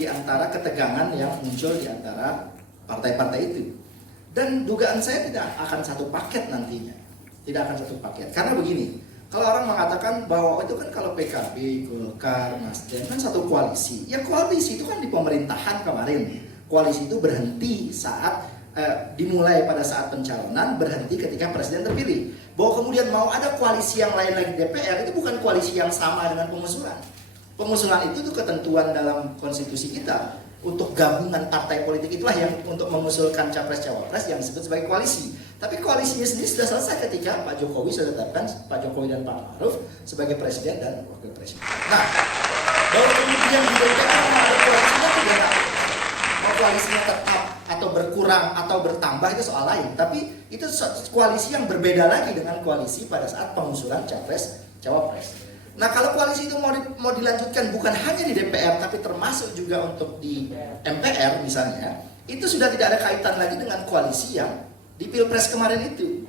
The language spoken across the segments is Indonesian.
di antara ketegangan yang muncul di antara partai-partai itu. Dan dugaan saya tidak akan satu paket nantinya. Tidak akan satu paket. Karena begini, kalau orang mengatakan bahwa itu kan kalau PKB, Golkar, Nasdem kan satu koalisi. Ya koalisi itu kan di pemerintahan kemarin. Koalisi itu berhenti saat dimulai pada saat pencalonan, berhenti ketika presiden terpilih. Bahwa kemudian mau ada koalisi yang lain lagi DPR, itu bukan koalisi yang sama dengan pengusulan. Pengusulan itu tuh ketentuan dalam konstitusi kita. Untuk gabungan partai politik itulah yang untuk mengusulkan capres-cawapres yang disebut sebagai koalisi. Tapi koalisinya sendiri sudah selesai ketika Pak Jokowi sudah tetapkan Pak Jokowi dan Pak Ma'ruf sebagai presiden dan wakil presiden. Nah, bahwa kemudian di DPR ada koalisinya tidak tahu. Mau koalisinya tetap atau berkurang atau bertambah itu soal lain. Tapi itu koalisi yang berbeda lagi dengan koalisi pada saat pengusulan capres-cawapres. Nah, kalau koalisi itu mau dilanjutkan bukan hanya di DPR tapi termasuk juga untuk di MPR misalnya, itu sudah tidak ada kaitan lagi dengan koalisi yang di Pilpres kemarin itu.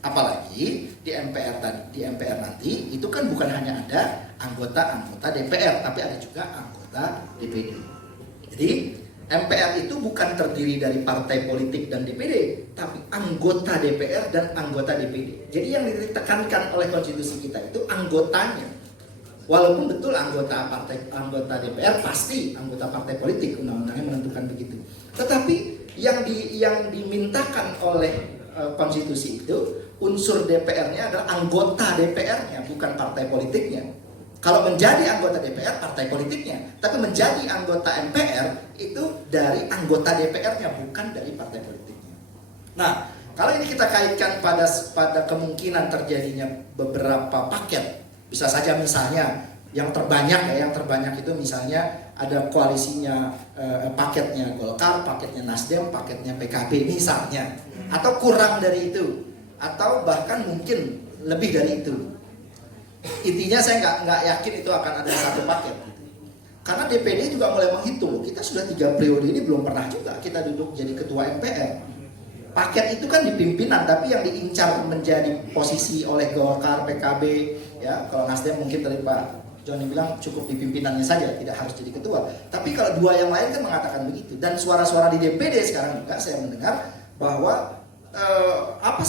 Apalagi di MPR tadi, di MPR nanti itu kan bukan hanya ada anggota-anggota DPR tapi ada juga anggota DPD. Jadi MPR itu bukan terdiri dari partai politik dan DPD, tapi anggota DPR dan anggota DPD. Jadi yang ditekankan oleh konstitusi kita itu anggotanya. Walaupun betul anggota DPR pasti anggota partai politik, undang-undangnya menentukan begitu. Tetapi yang dimintakan oleh konstitusi itu unsur DPR-nya adalah anggota DPR-nya, bukan partai politiknya. Kalau menjadi anggota DPR partai politiknya, tapi menjadi anggota MPR itu dari anggota DPR-nya bukan dari partai politiknya. Nah, kalau ini kita kaitkan pada kemungkinan terjadinya beberapa paket, bisa saja misalnya yang terbanyak itu misalnya ada koalisinya paketnya Golkar, paketnya Nasdem, paketnya PKB misalnya, atau kurang dari itu, atau bahkan mungkin lebih dari itu. Intinya saya nggak yakin itu akan ada satu paket. Karena DPD juga mulai menghitung, kita sudah 3 periode ini belum pernah juga kita duduk jadi ketua MPR. Paket itu kan di pimpinan, tapi yang diincar menjadi posisi oleh Golkar, PKB, ya kalau Nasdem mungkin tadi Pak Joni bilang cukup di pimpinannya saja, tidak harus jadi ketua. Tapi kalau dua yang lain kan mengatakan begitu. Dan suara-suara di DPD sekarang juga saya mendengar bahwa apa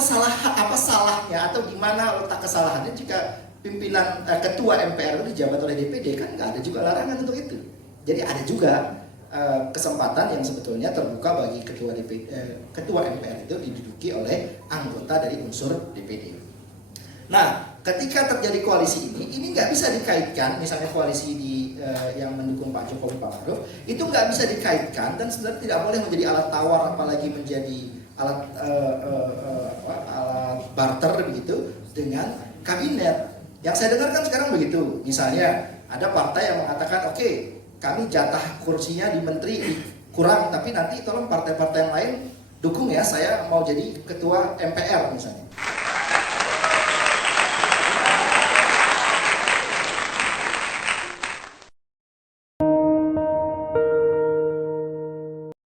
salahnya atau di mana letak kesalahannya jika pimpinan ketua MPR itu dijabat oleh DPD, kan nggak ada juga larangan untuk itu. Jadi ada juga kesempatan yang sebetulnya terbuka bagi ketua MPR itu diduduki oleh anggota dari unsur DPD. Nah, ketika terjadi koalisi ini nggak bisa dikaitkan, misalnya koalisi yang mendukung Pak Jokowi, Pak Ma'ruf, itu nggak bisa dikaitkan dan sebenarnya tidak boleh menjadi alat tawar, apalagi menjadi alat barter begitu dengan kabinet. Yang saya dengarkan sekarang begitu, misalnya ada partai yang mengatakan oke, kami jatah kursinya di menteri kurang, tapi nanti tolong partai-partai yang lain dukung ya, saya mau jadi ketua MPR misalnya.